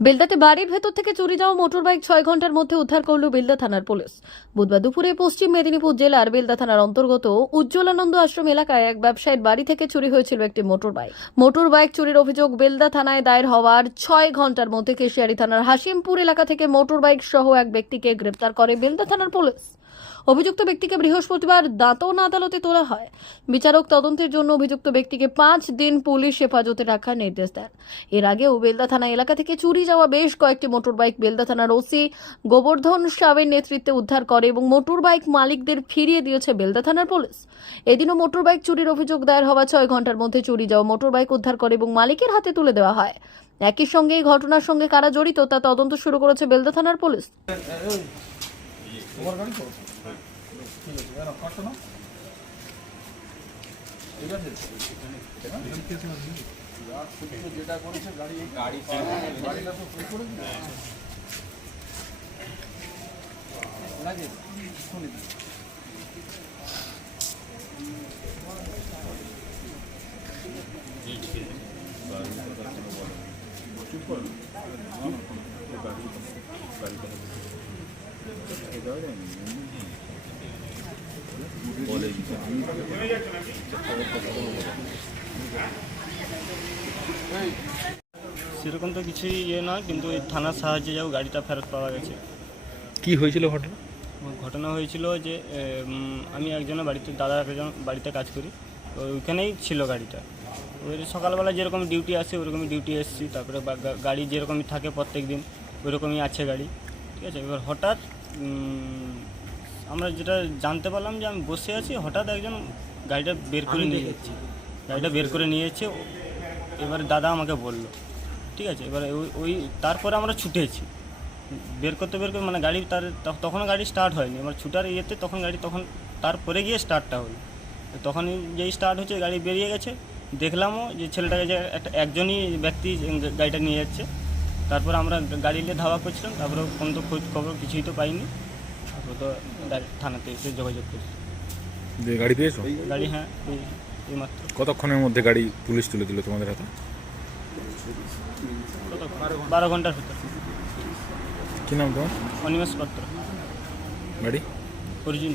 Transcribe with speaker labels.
Speaker 1: বেলদাতে বাড়ির ভেতর থেকে চুরি যাওয়া মোটর বাইক ছয় ঘণ্টার মধ্যে উদ্ধার করল বেলদা থানার পুলিশ। বুধবার দুপুরে পশ্চিম মেদিনীপুর জেলার বেলদা থানার অন্তর্গত উজ্জ্বলানন্দ আশ্রম এলাকায় এক ব্যবসায়ীর বাড়ি থেকে চুরি হয়েছিল একটি মোটর বাইক মোটর বাইক চুরির অভিযোগ বেলদা থানায় দায়ের হওয়ার ছয় ঘণ্টার মধ্যে কেশিয়ারি থানার হাসিমপুর এলাকা থেকে মোটর বাইক সহ এক ব্যক্তিকে গ্রেপ্তার করে বেলদা থানার পুলিশ। অভিযুক্ত ব্যক্তিকে বৃহস্পতিবার দাঁতন আদালতে তোলা হয়। বিচারক তদন্তের জন্য অভিযুক্ত ব্যক্তিকে পাঁচ দিন পুলিশ হেফাজতে রাখার নির্দেশ দেন। এর আগেও বেলদা থানা এলাকা থেকে চুরি যাওয়া বেশ কয়েকটি মোটর বাইক বেলদা থানার ওসি গোবর্ধন সাবের নেতৃত্বে উদ্ধার করে এবং মোটর বাইক মালিকদের ফিরিয়ে দিয়েছে বেলদা থানার পুলিশ। এদিনও মোটর বাইক চুরির অভিযোগ দায়ের হওয়া ছয় ঘণ্টার মধ্যে চুরি যাওয়া মোটর বাইক উদ্ধার করে এবং মালিকের হাতে তুলে দেওয়া হয়। একই সঙ্গে এই ঘটনার সঙ্গে কারা জড়িত তা তদন্ত শুরু করেছে বেলদা থানার পুলিশ।
Speaker 2: ঠিক আছে কেন কাটছো না ঠিক আছে যেটা করেছে গাড়ি গাড়ি গাড়িটা তো করে দিল লাগে শুনি
Speaker 3: সেরকম তো কিছুই ইয়ে নয় কিন্তু এই থানার সাহায্যে যাও গাড়িটা ফেরত পাওয়া গেছে।
Speaker 4: কি হয়েছিল ঘটনা?
Speaker 3: ঘটনা হয়েছিল যে আমি একজনের বাড়িতে দাদা একজন বাড়িতে কাজ করি তো ওইখানেই ছিল গাড়িটা। ওই সকালবেলা যেরকম ডিউটি আসে ওরকমই ডিউটি এসেছি তারপরে গাড়ি যেরকমই থাকে প্রত্যেক দিন ওইরকমই আছে গাড়ি ঠিক আছে? এবার হঠাৎ আমরা যেটা জানতে পারলাম যে আমি বসে আছি হঠাৎ একজন গাড়িটা বের করে নিয়ে যাচ্ছে। গাড়িটা বের করে নিয়ে যাচ্ছে এবার দাদা আমাকে বলল ঠিক আছে এবার ওই ওই তারপরে আমরা ছুটেছি। বের করতে বের করে মানে গাড়ি তার তখন গাড়ি স্টার্ট হয়নি। এবার ছুটার ইয়েতে তখন গাড়ি তখন তারপরে গিয়ে স্টার্টটা হলো। তো তখনই যেই স্টার্ট হচ্ছে গাড়ি বেরিয়ে গেছে। দেখলামও যে ছেলেটাকে যে একটা একজনই ব্যক্তি গাড়িটা নিয়ে যাচ্ছে। তারপর আমরা গাড়ি নিয়ে ধাওয়া করছিলাম। তারপরে কোনো তো খোঁজ খবর কিছুই তো পাইনি। তো থানাতে এসে যোগাযোগ করছি।
Speaker 4: যে গাড়ি পেয়েছ?
Speaker 3: গাড়ি হ্যাঁ এই এইমাত্র।
Speaker 4: কতক্ষণের মধ্যে গাড়ি পুলিশ তুলে দিল তোমাদের হাতে?
Speaker 3: বারো ঘণ্টার ভিতর।
Speaker 4: কি নাম তোমার?
Speaker 3: অনিমেষ পাত্র।
Speaker 4: গাড়ি?
Speaker 3: অরিজিন